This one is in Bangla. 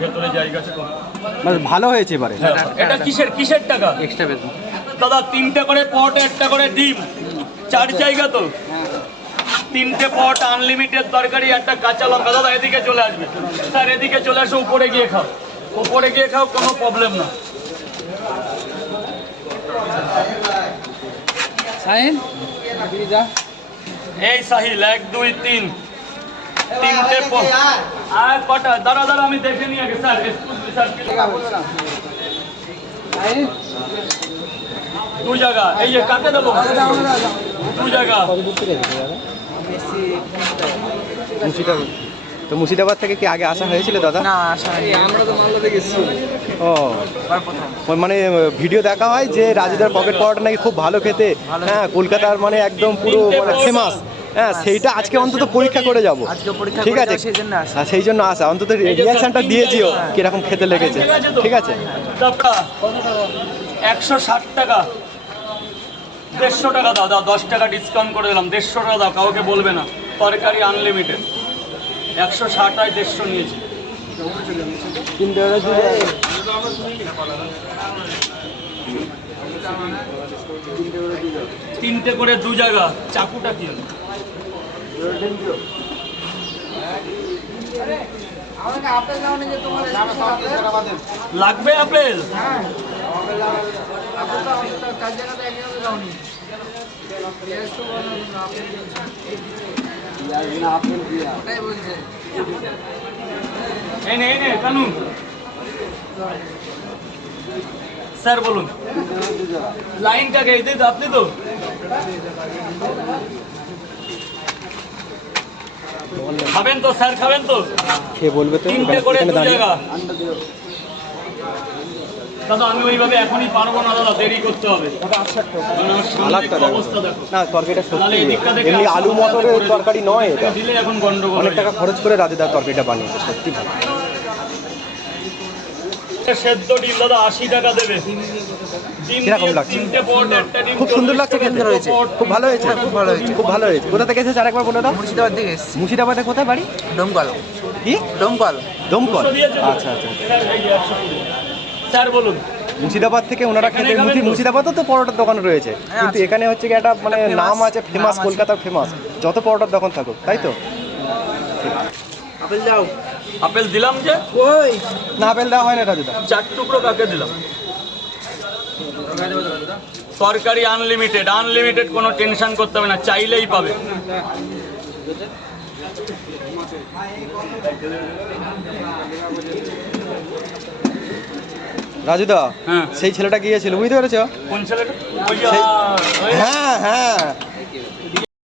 ভেতরে জায়গা আছে মানে ভালো হয়েছে এবারে। হ্যাঁ, এটা কিসের কিসের টাকা? এক্সট্রা বেতন। দাদা তিনটে করে পট একটা করে ডিম। চার জায়গা তো। তিনটে পট আনলিমিটেড তরকারি একটা কাঁচা লঙ্কা। দাদা এদিকে চলে আসবে। স্যার এদিকে চলে আসো উপরে গিয়ে খাও। উপরে গিয়ে খাও কোনো প্রবলেম না। সাইন যা এই সাহিল এক দুই তিন। তিনটে আর কটা দাঁড়া দাঁড়া আমি দেখে নিয়ে আগে স্যার দু জায়গা এই যে কাকে দেবো? দু জায়গা। মুর্শিদাবাদ। তো মুর্শিদাবাদ থেকে কি আগে আসা হয়েছিল দাদা? না আসা আমরা তো মালদাতে গেছি। ও। মানে ভিডিও দেখা হয় যে রাজুদার পকেট পাওয়াটা নাকি খুব ভালো খেতে। হ্যাঁ কলকাতার মানে একদম পুরো মানে ফেমাস হ্যাঁ সেইটা আজকে অন্তত পরীক্ষা করে যাব। ঠিক আছে? সেই জন্য আসা। হ্যাঁ, সেই জন্য আসা। অন্তত রিয়াকশনটা দিয়েছিও কীরকম খেতে লেগেছে। ঠিক আছে একশো ষাট টাকা। দেড়শো টাকা দাও দাও দশ টাকা ডিসকাউন্ট করে দিলাম। দেড়শো টাকা দাও কাউকে বলবে না। তরকারি আনলিমিটেড একশো ষাট আর দেড়শো নিয়েছি। তিনটে করে দু জায়গা চাকুটা কি? লাগবে আপেল এই নে এই নে কানু স্যার বলুন। লাইনটাকে এই তো আপনি তো। খাবেন তো স্যার খাবেন তো। খেয়ে বলবে তো? তিনটে করে দু জায়গা। দাদা আমি ওইভাবে এখনই পারব না দাদা দেরি করতে হবে। অবস্থা দেখো। না তরকারিটা সত্যি। এমনি আলু মটরের তরকারি নয় এটা। দিলে এখন গন্ডগোল অনেক টাকা খরচ করে রাজুদার তরকারিটা বানিয়েছে সত্যি ভালো। সেদ্ধ ডিম দাদা আশি টাকা দেবে। কীরকম লাগছে? তিনটে পট একটা ডিম খুব সুন্দর লাগছে খেতে। দুটো খুব ভালো হয়েছে খুব ভালো হয়েছে। খুব ভালো হয়েছে। কোথা থেকে এসেছে আরেকবার বলে দাও? মুর্শিদাবাদ থেকে এসছি। মুর্শিদাবাদে কোথায় বাড়ি? ডোমকল কি? ডোমকল দিয়েছে। তো? আচ্ছা আচ্ছা। স্যার, বলুন। মুর্শিদাবাদ থেকে ওনারা খেতে? মুর্শিদাবাদও তো পরোটার দোকান রয়েছে। কিন্তু এখানে হচ্ছে কি একটা মানে নাম আছে ফেমাস কলকাতার ফেমাস যত পরোটার দোকান থাকুক তাই তো? আপেল যাও আপেল দিলাম যে? ওই। না আপেল দেওয়া হয় না রাজুদা চার টুকরো কাকে দিলাম? তরকারি আনলিমিটেড আনলিমিটেড কোনো টেনশন করতে হবে না চাইলেই পাবে। রাজুদা হ্যাঁ। সেই ছেলেটা গিয়েছিল বুঝতে পেরেছ? কোন ছেলেটা? হ্যাঁ হ্যাঁ।